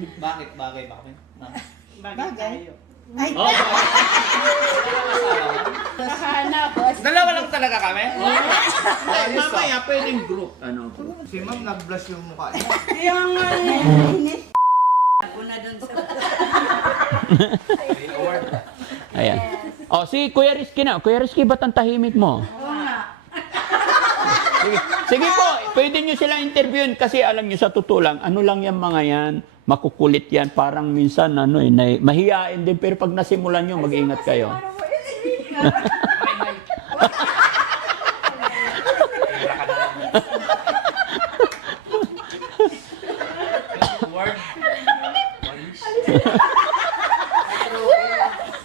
Bakit? Bagay ba kami? Bagay tayo. Ay, Oh, Nakahanap. dalawa lang talaga kami? Mamaya pwedeng group. Ano? Si ma'am nag-blush yung mukha niya. yung init. Ako na dun sa... Ayan. Oh, si Kuya Rizky na. Kuya Rizky, ba't ang tahimik mo? Oo nga. Sige, sige po, pwede nyo silang interviewin kasi alam nyo sa totoo lang, ano lang yan mga yan, makukulit yan, parang minsan ano mahihain din, pero pag nasimulan nyo, mag-ingat kayo. Word.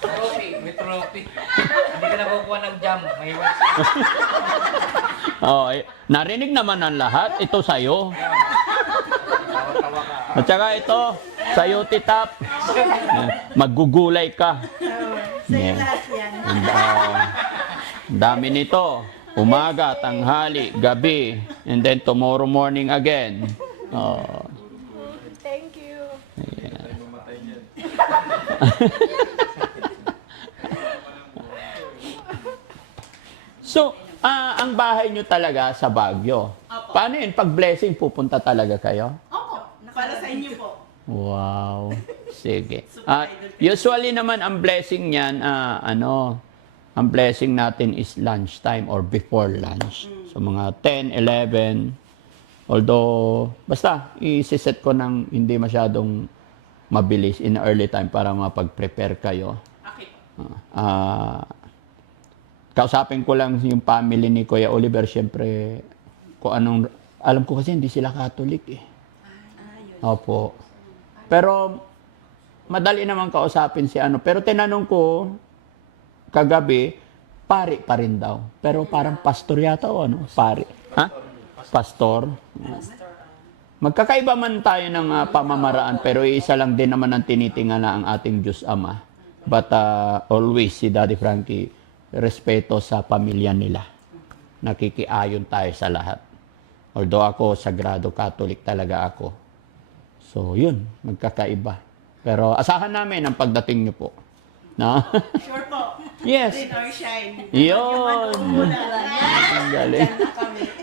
Trophy. May trophy. Hindi ka nakukuha ng jam. May words. Oh, narinig naman ang lahat, ito sa'yo. Tawa-tawa ka. At saka ito, sa'yo titap. Maggugulay ka. Sa'yo lahat yan. Ang dami nito. Umaga, tanghali, gabi, and then tomorrow morning again. Oh. Thank you. So, ang bahay nyo talaga sa Baguio. Paano yun? Pag blessing, pupunta talaga kayo? Opo. Para sa inyo po. Wow. Sige. Usually naman ang blessing niyan, ang blessing natin is lunchtime or before lunch. So mga 10, 11. Although, basta, isi-set ko ng hindi masyadong mabilis in early time para mapag-prepare kayo. Okay. Kausapin ko lang yung family ni Kuya Oliver, syempre, kung anong, alam ko kasi hindi sila Catholic eh. Opo. Pero, madali naman kausapin si ano. Pero tinanong ko, kagabi, pari pa rin daw. Pero parang pastor yata o ano? Pari. Ha? Pastor. Magkakaiba man tayo ng pamamaraan, pero isa lang din naman ang tinitingala ang ating Diyos Ama. But always, si Daddy Frankie, respeto sa pamilya nila. Nakikiayon tayo sa lahat. Although ako, Sagrado Catholic talaga ako. So, yun, magkakaiba. Pero asahan namin ang pagdating niyo po. No? Sure po. Yes. Rain or shine. Yun. Ang galing.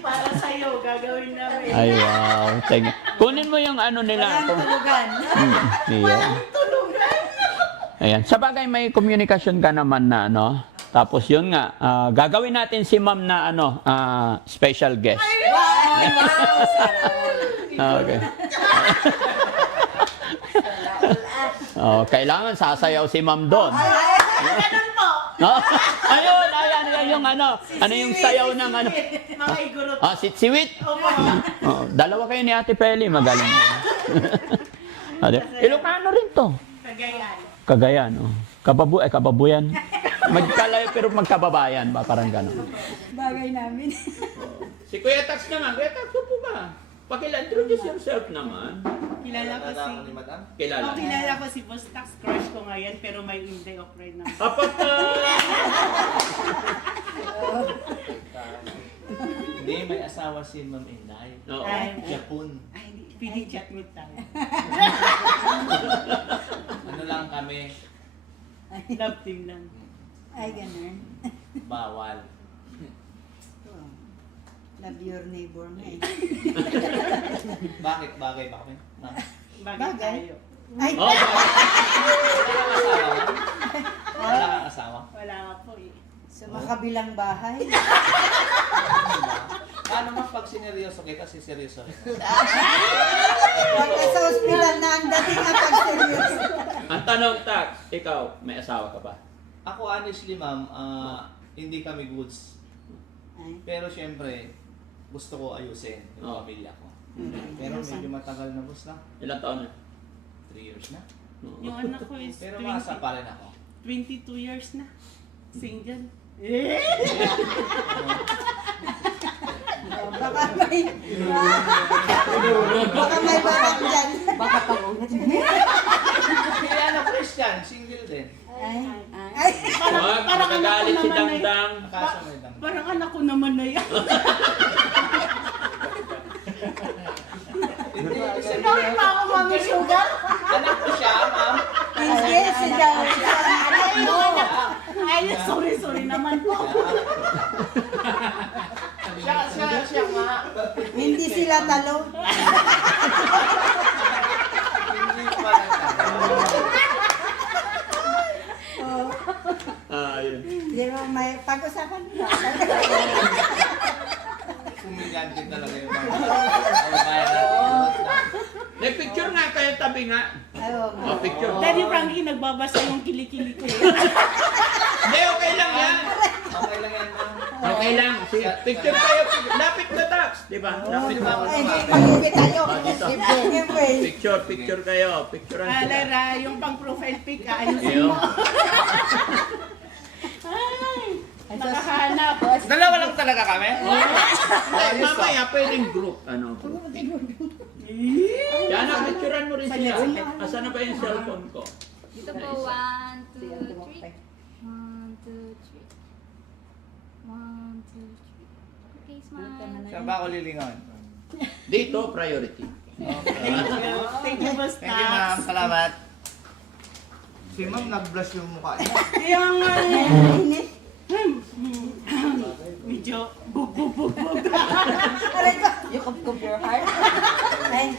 Para sa'yo, gagawin namin. Ay, wow. Thank you. Kunin mo yung ano nila. Walang tulugan. Iyon. Tulungan. Ayan. Sa bagay, may communication ka naman na, ano? Tapos yun nga, gagawin natin si ma'am na, special guest. Okay. Kailangan sasayaw si ma'am doon. Ganun po. No? Ayun, yung ano yung sayaw ng ano? Mga igurot. Sitsiwit. Opo. Dalawa kayo ni Ate Peli, magaling. Ilocano rin to. Cagayan. Cagayan, oh. Kababuyan. Magkalayo pero magkababayan ba? Parang gano'n. Bagay namin. Si Kuya Tax naman. Kuya Tax, po ba? Pakila-introduce yourself naman. Kilala ko si... Ni Madam? Kilala. Kilala ko si Boss Tax, crush ko ngayon, pero may hindi of right now. Apat Hindi, may asawa si Ma'am Inday. Oo. Japon. Ay, pili chat meet tayo. Ano lang kami, Love team lang. Ay, ganun. bawal. Love your neighbor nga eh. Bakit? Bagay ba kami? Bagay Bagay. tayo. Ay, Oh, Wala kang asawa? Wala nga po eh. sa makabilang bahay. Paano man pag sineryoso kita, siseryoso kita? Pagka sa ospital na ang dating na pag-seryoso. ang tanong, Tax, ikaw, may asawa ka ba? Ako honestly ma'am, hindi kami goods. Ay, Pero syempre, gusto ko ayusin yung Oo. pamilya ko. Pero medyo matagal na boss na. Ilang taon na? 3 years na. Yung anak ko is Pero masa pa rin ako. 22 years na. Single. baka may... baka may barak dyan. Baka pag-ulit. Hindi ano, Christian, single din. Ay, ay. Huwag, magagalit si Dangdang. Kaso may dang. Parang anak ko naman na yan. Hindi, Sorry pa ako, Mami Sugar. nagtatalo. Hindi pa nagtatalo. Oh, Ayun. di ba may pag-usapan nila? Kumilyante talaga yung mga. Kababayan natin. Picture nga kayo tabi nga. Ayaw Oh, picture. Daddy Frankie, nagbabasa yung kilikili ko eh. Hindi, okay lang yan. Okay lang yan, ma'am. Okay lang. Sige, picture kayo. Lapit na tax. Diba? Lapit na. Ay, mag-ibig tayo. Dito. Giveaway. Picture kayo. Picturean sila. Lara, yung pang profile pic, ayusin Iyo. mo. Ay, nakahanap. Dalawa lang talaga kami? Ay, mamaya pwedeng group. Ano, group. Yan ang picturean mo rin sila. Asan na ba yung cellphone ko? Dito po, 1, 2, 3. 1, 2, 3. 1, 2, 3. Okay, smile. Saan ba ako lilingon? Dito, priority. Thank you, Boss Thank you, ma'am. Tax. Salamat. Si ma'am nag-blush yung mukha niya. Kaya nga eh. Init. Medyo bug. Aray ko. You cup your heart. Ay,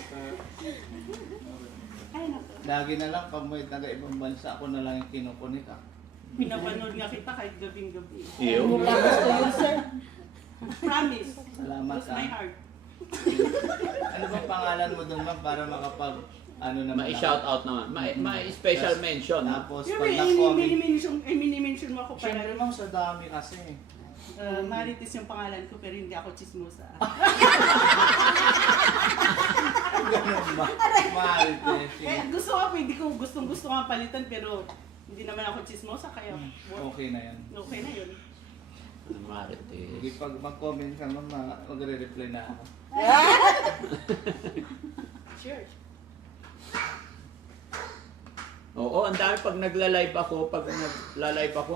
Ay, naku. Lagi na lang pag may taga-ibang bansa, ako na lang yung kinukunik. Pinapanood nga kita kahit gabing-gabi. Iyo. Promise. Salamat, Cross my heart. Ano bang pangalan mo doon, ma'am, para makapag, ano naman Ma-shout out naman. Ma-special mention. Ha? Tapos, Yung pag na-comment. mini-mention mo ako Siyempre, pala. ma'am, sa dami kasi. Marites yung pangalan ko pero hindi ako chismosa. Ganun ba? Mahal Eh, gusto nga pwede ko, gusto nga palitan pero hindi naman ako chismosa kaya Okay na yan. okay na yun. Marites. Hindi pag mag-comment ka, ma'am, magre-reply na ako. Sure. Oo, ang dami pag nagla-live ako,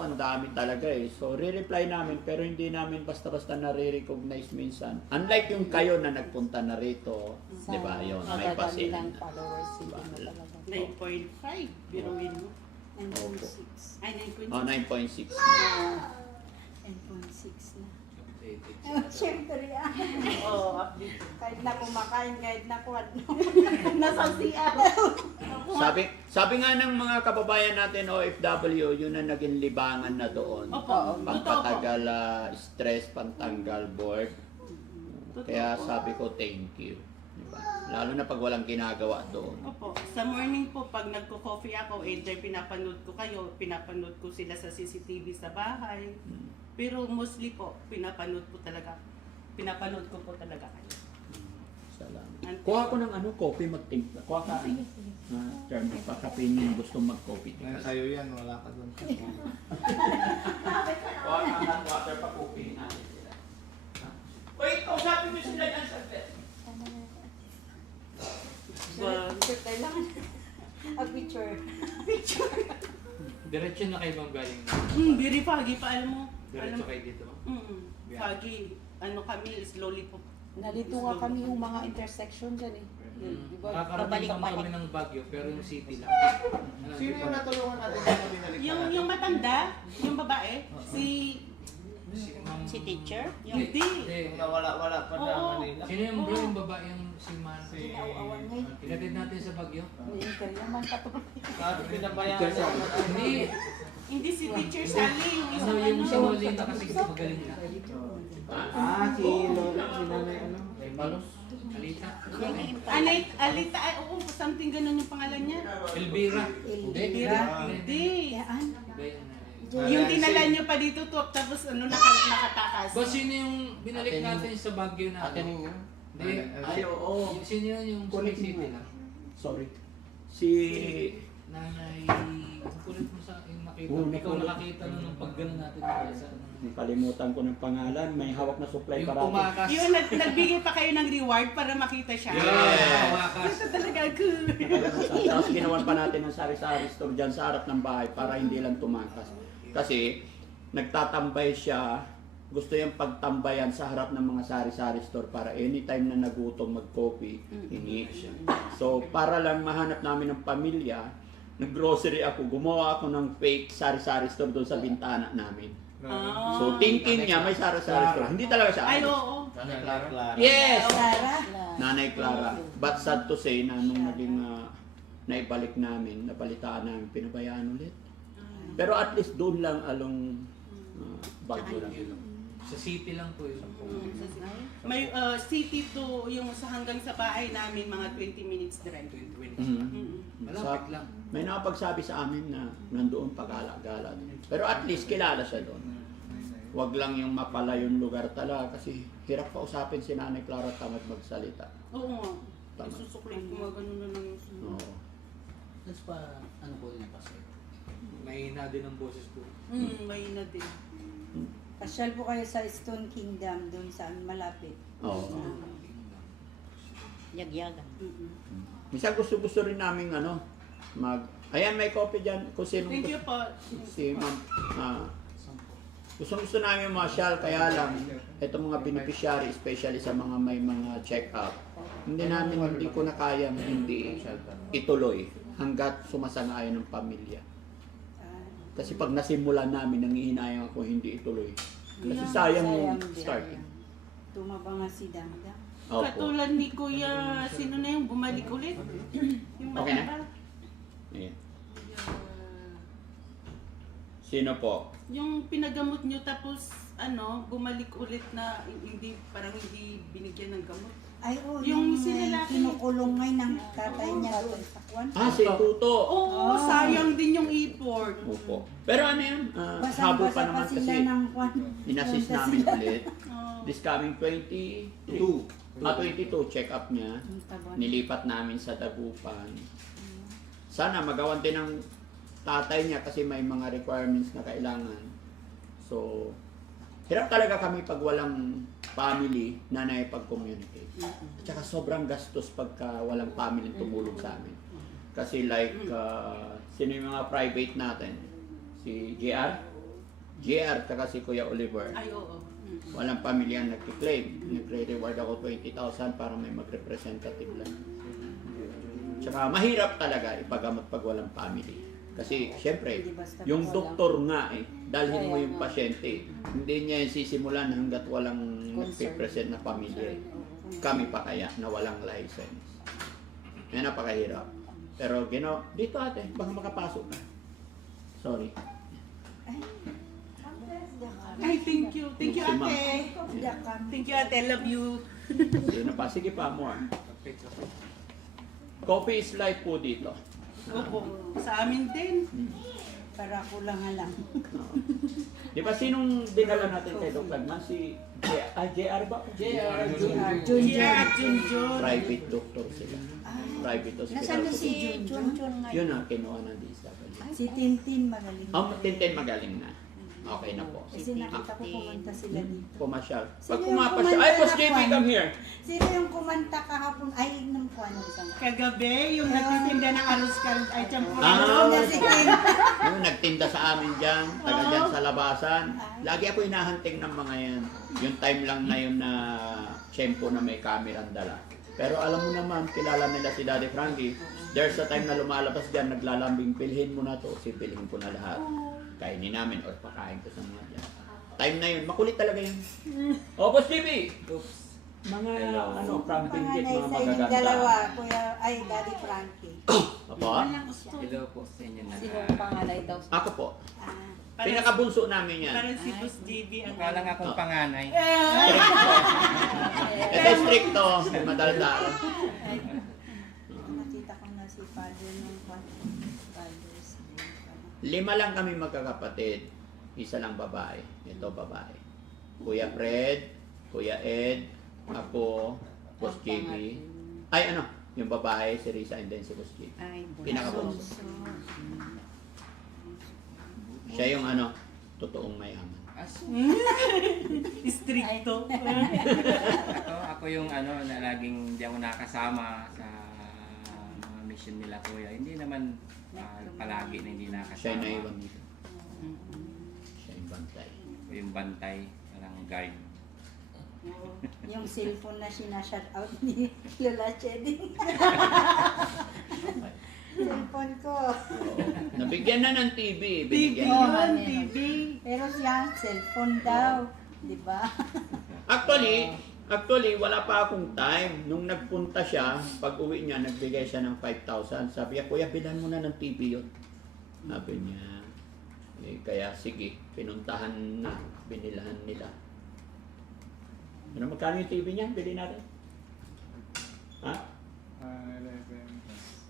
ang dami talaga eh. So, re-reply namin pero hindi namin basta-basta nare-recognize minsan. Unlike yung kayo na nagpunta na rito, di ba, yun, may pasin. followers, hindi Diba? mo talaga. 9.5, biruin mo. 9.6. Ay, 9.6. Oh, 9.6. 9.6 na. Siyempre ah. Oo, update. Kahit na kumakain, kahit na kuwan. Nasa CR. Sabi nga ng mga kababayan natin OFW, yun ang naging libangan na doon. Opo, Pagpatagal stress, pantanggal board. Totoo Kaya po. sabi ko thank you. Diba? Lalo na pag walang ginagawa doon. Opo, sa morning po pag nagko-coffee ako, pinapanood ko kayo, pinapanood ko sila sa CCTV sa bahay. Pero mostly po, pinapanood ko po talaga kayo. Salamat. Kuha ko ng coffee magtimpla. Kuha ka. Term pa kape niyo gusto mag-coffee. Ngayon sa'yo yan, wala ka doon. Kuha ka ng water pa coffee natin sila. Wait, kausapin niyo sila dyan sa bed. Picture kailangan. Picture. Diretso na kayo bang galing na? Very foggy pa, alam mo. Diretso kayo dito? Foggy. Ano kami, slowly po. Nalito nga kami yung mga intersection dyan eh. Diba? Nakakarating naman kami ng Baguio, pero yung city lang. Sino yung natulungan natin na kami nalik? Yung matanda, yung babae, si Si teacher? Hindi. Yung nawala-wala pa na Oo. Manila. Sino yung bro, yung babae, yung si Man? Awan ngayon. Pinatid natin sa Baguio? May inter naman katuloy. Sabi pinabayaan sa Hindi. Hindi si teacher Sally, yung Ano isang yung ano. si Molina kasi magaling na. si Lola, si nanay ano? Palos? Alita? Alita, ay, oo, something ganun yung pangalan niya. Elvira? Elvira? Hindi. Yan. Iba yun. Yung dinala niyo pa dito to, tapos ano, nakatakas. Ba, sino yung binalik natin sa Baguio na? ninyo? Hindi. Ay, oo. Sino yun yung Kulit City mo. lang? Sorry. Si... Nanay, ang kulit mo sa yung nakita. Ikaw nakakita nung pagganon natin sa Nakalimutan ko ng pangalan. May hawak na supply yung para tumakas. Yun, nagbigay pa kayo ng reward para makita siya. Yeah, tumakas. Ito talaga good. Tapos ginawan pa natin ng sari-sari store dyan sa harap ng bahay para hindi lang tumakas. Kasi nagtatambay siya, gusto yung pagtambayan sa harap ng mga sari-sari store para anytime na nagutom mag-coffee, hingi siya. So para lang mahanap namin ng pamilya, nag-grocery ako, gumawa ako ng fake sari-sari store doon sa bintana namin. Ah. So thinking niya may sari-sari store. Hindi talaga siya. Ay, alis. oo. Nanay Clara. Yes! Clara. Nanay Clara. But sad to say na nung naging naibalik namin, nabalitaan namin, pinabayaan ulit. Pero at least doon lang along Baguio lang. Sa city lang po yun. May city to yung sa hanggang sa bahay namin mga 20 minutes drive. 20 minutes. Mm. Malapit lang. May nakapagsabi sa amin na nandoon pagala-gala. Pero at least kilala siya doon. Huwag lang yung mapala yung lugar talaga kasi hirap pa usapin si Nanay Clara tamad magsalita. Oo nga. Tama. Susukli ko mga ganun na lang yung Oo. Tapos pa, ano po yun kasi? May hina din ang boses ko. may na din. Pasyal po kayo sa Stone Kingdom, doon sa malapit. Oo. Yagyagan. Minsan gusto rin namin ayan may coffee dyan kung sino Thank you po. si ma'am. Gusto namin masyal kaya lang itong mga beneficiary especially sa mga may mga check-up hindi ko na kayang hindi ituloy hanggat sumasang-ayon ng pamilya. Kasi pag nasimulan namin, nangihinayang ako hindi ituloy. Kasi sayang yung starting. Tumaba nga si Damdam. Opo. Katulad ni Kuya, sino na yung bumalik ulit? Yung Okay na? mataba. Ayan. Sino po? Yung pinagamot nyo tapos bumalik ulit na parang hindi binigyan ng gamot. Ay, oo, Yung yung sinilaki- kinukulong ngay ng tatay niya doon sa kwan. Si Tuto. Oo, sayang din yung effort. Opo. Pero ano yan? Habol pa Basang-basa pa naman sila kasi ng kwan. inassist Punta namin sila. ulit. Oo. This coming 22 check-up niya. Ang taba. Nilipat namin sa Dagupan. Sana magawan din ng tatay niya kasi may mga requirements na kailangan. So, hirap talaga kami pag walang family na naipag-communicate. At saka sobrang gastos pagka walang family tumulong sa amin. Kasi like, sino yung mga private natin? Si JR? JR, tsaka si Kuya Oliver. Ay, oo. Walang pamilya nag-claim. Nagre-reward ako 20,000 para may mag-representative lang. Tsaka mahirap talaga ipagamot pag walang family. Kasi syempre, Hindi basta yung wala. doktor nga dalhin mo yung pasyente. Hindi niya yung sisimulan hanggat walang nagpipresent na pamilya. Kami pa kaya na walang license. Yan napakahirap. Pero dito ate, baka makapasok ka. Sorry. Ay, thank you. Thank you, Si Ma'am. ate. Dakam. Thank you, ate. Love you. Sige na pa. Sige pa, more. Coffee is life po dito. Opo. Sa amin din. Para kulang lang. Di ba sinong dinala natin kay Dr. Na? Si JR ba? JR. Kuya at Junjun. Private doctor sila. Private hospital. Nasaan na si Junjun ngayon? Yun ang kinuha ng DSW. Si Tintin magaling. Tintin magaling na. Okay na po. Kasi nakita ko pumunta sila dito. Pumasyal. Pag Sino yung pumapasyal, kumanta ay, Boss na JB, kwan? come here. Sino yung kumanta kahapon? Ay, nung kwan. Isang. Kagabi, yung nagtitinda ng arroz ay champurado. Ah. Na si Tin. Yung nagtinda sa amin dyan, taga dyan sa labasan. Lagi ako inahanting ng mga yan. Yung time lang na yun na tiyempo na may camera ang dala. Pero alam mo naman, kilala nila si Daddy Frankie. There's a time na lumalabas dyan, naglalambing, pilhin mo na to. Sipilhin ko na lahat. Kainin namin or pakain ko sa mga dyan. Time na yun, makulit talaga yun. O, Boss JB! Mga Frank Pinggit, Panganay mga sa inyong magaganda. dalawa, Kuya, ay, Daddy Frankie. Apo? Hello po sa inyo na. Sino ang pangalay daw? Ako po. Ah, Pinakabunso namin yan. Parang si Boss JB ang Wala nga akong panganay. Ito stricto, madaldal. nakita ko na si Father nung kwan. Father's Day. 5 lang kami magkakapatid. Isa lang babae. Ito babae. Kuya Fred, Kuya Ed, ako, Boss JB. Ay yung babae, si Risa and then si Boss JB. Ay, Pinakabunso. Siya yung totoong mayaman. stricto. Ako yung na laging hindi ako nakasama sa mga mission nila kuya. Hindi naman palagi na hindi nakasama. Siya yung naiwan dito. Siya yung bantay. Ako yung bantay, parang guard. Yung cellphone na sinashut out ni Lola Cheding. Cellphone ko. Oo. Nabigyan na ng TV. TV Binigyan Oo, na. yun, meron. TV. Pero siya, cellphone daw. Di ba? Actually, wala pa akong time. Nung nagpunta siya, pag uwi niya, nagbigay siya ng 5,000. Sabi niya, kuya, bilhan mo na ng TV yun. Sabi niya, kaya sige, pinuntahan na, binilahan nila. Ano, magkano yung TV niya? Bili natin. Ha?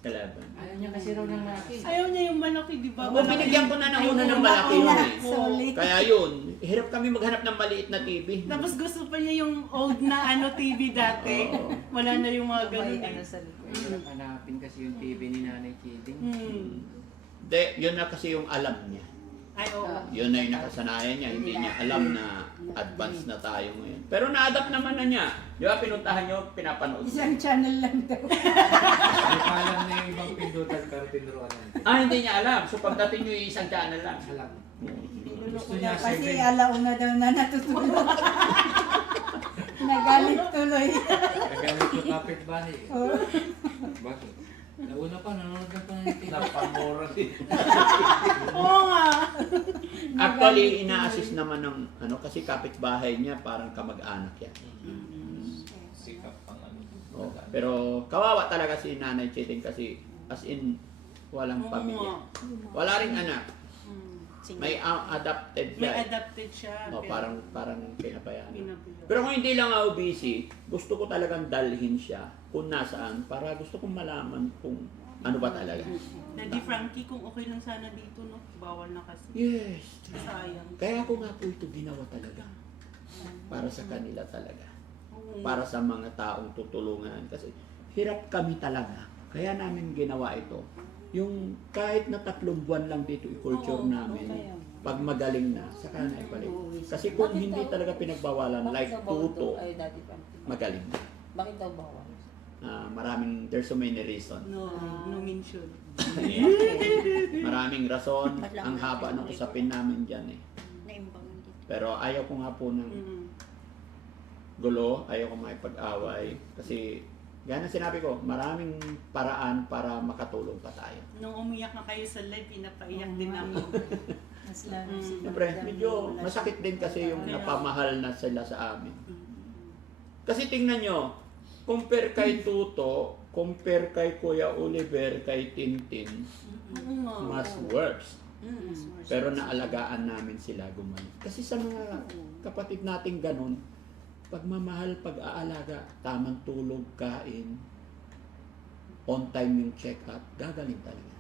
11. Ayaw niya kasi raw ng malaki. Ayaw niya yung malaki, di ba? O, binigyan ko na ng una ng malaki Ay, yun na, eh. solid. Kaya yun, hirap kami maghanap ng maliit na TV. Tapos gusto pa niya yung old na TV dati. Oo. Wala na yung mga ganun. May ano eh. sa likod. Hirap hanapin kasi yung TV ni Nanay Chiding. Hindi, yun na kasi yung alam niya. Ay, oo. Yun na yung nakasanayan niya. Hindi niya alam na advance na tayo ngayon. Pero na-adapt naman na niya. Di ba, pinuntahan niyo, pinapanood. Isang channel lang daw. Hindi pa alam na yung ibang pindutan pero tinuruan natin. Hindi niya alam. So pagdating niyo, isang channel lang. Alam. Niluloko Gusto daw niya kasi seven. alauna daw na natutulog. Nagalit tuloy. Nagalit yung kapitbahay. Oh. Bakit? Nauna pa, nanonood na pa ng TV. Napamura din. Oo nga. Actually, ina-assist naman ng, kasi kapitbahay niya, parang kamag-anak yan. Sikap pang ano. Oh, pero kawawa talaga si Nanay Chiting kasi as in, walang Oo pamilya. nga. Wala ring anak. Mm. May adopted May siya. adapted siya. Oh, pero parang pinabayaan. pinabayaan. Pero kung hindi lang ako busy, gusto ko talagang dalhin siya kung nasaan para gusto kong malaman kung ano ba talaga. Daddy Frankie, kung okay lang sana dito, no? Bawal na kasi. Yes. Sayang. Kaya ko nga po ito ginawa talaga. Para sa kanila talaga. Oo. Para sa mga taong tutulungan. Kasi hirap kami talaga. Kaya namin ginawa ito. Yung kahit na 3 buwan lang dito i-culture Oo, namin. okay. Pag magaling na, saka na ibalik. Kasi kung hindi talaga pinagbawalan, like tuto, Ay, Daddy Frankie. magaling na. Bakit daw bawal? There's so many reasons. No, no mention. Maraming rason. Ang haba ng usapin namin dyan eh. Naimbangan dito. Pero ayaw ko nga po ng Mm. gulo, ayaw ko makipag-away. Kasi, gaya na sinabi ko, maraming paraan para makatulong pa tayo. Nung umiyak na kayo sa live, pinapaiyak din namin. Mas lalo si Siyempre, Madam medyo wala masakit din kasi yung Kaya- napamahal na sila sa amin. Kasi tingnan nyo, compare kay Tuto, compare kay Kuya Oliver, kay Tintin, Oo nga. mas worse. Mm. Pero naalagaan namin sila gumaling. Kasi sa mga kapatid nating ganun, pagmamahal, pag-aalaga, tamang tulog, kain, on time yung check-up, gagaling talaga.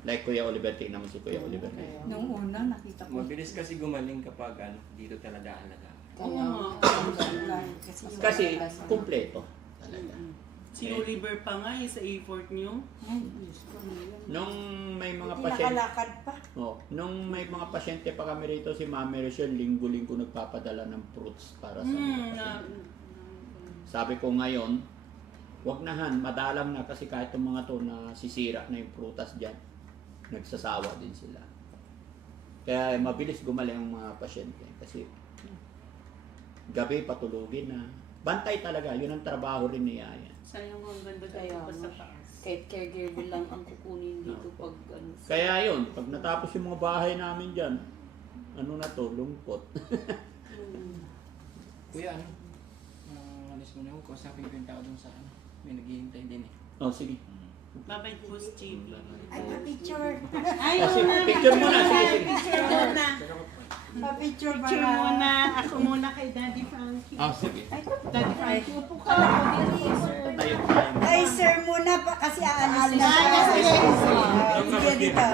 Like Kuya Oliver, tingnan mo si Kuya Oliver na yun. Nung una, nakita ko. Mabilis kasi gumaling kapag dito talaga alaga. Oo nga. Kasi kumpleto talaga. Si Oliver pa nga, yung sa effort nyo. Ay, Diyos ko na yun. Nung may mga Hindi pasyente, nakalakad pa. nung may mga pasyente pa kami rito, si Mami Rochelle, linggo-linggo nagpapadala ng fruits para sa mga Na, pasyente. Sabi ko ngayon, wag nahan, madalang na kasi kahit yung mga to na sisira na yung prutas dyan, nagsasawa din sila. Kaya mabilis gumaling ang mga pasyente kasi gabi patulugin na. Bantay talaga, yun ang trabaho rin niya yan. sayang ang ganda Kaya daw pa sa nga. taas. Kahit caregiver lang ang kukunin dito pag ano. Kaya yun, pag natapos yung mga bahay namin dyan, ano na to, lungkot. Kuya, alis mo na ako. Kausapin ko yung tao dun sa ano. May naghihintay din eh. Oh, sige. Babay po si JB. Ay, pa-picture. Ay, Kasi picture muna, sige, sige. Picture muna. Pa-picture ba Picture muna. Ako muna kay Daddy Frankie. Oh, sige. Daddy Frankie, upo ka. Tayo tayo. Ay, sir muna pa kasi aalis na Ah, siya. sige. Sige, dito.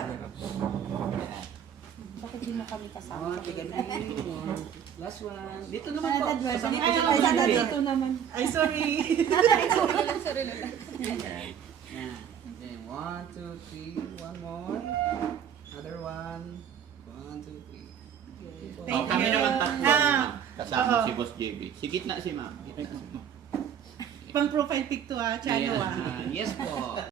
Bakit di mo kami kasama? Last one. Dito naman po. Sana dadwa. Ay, Ay, ay, sana ay, dito naman. Ay, sorry. Yeah. Okay, 1, 2, 3. One more. Another one. 1, 2, 3. Thank Oh, kami you. naman tatlo. Ah, ma'am. Kasama oo. si Boss JB. Si gitna si ma'am. Gitna si ma'am. Pang profile pic to ah, Chano ah. Yes po.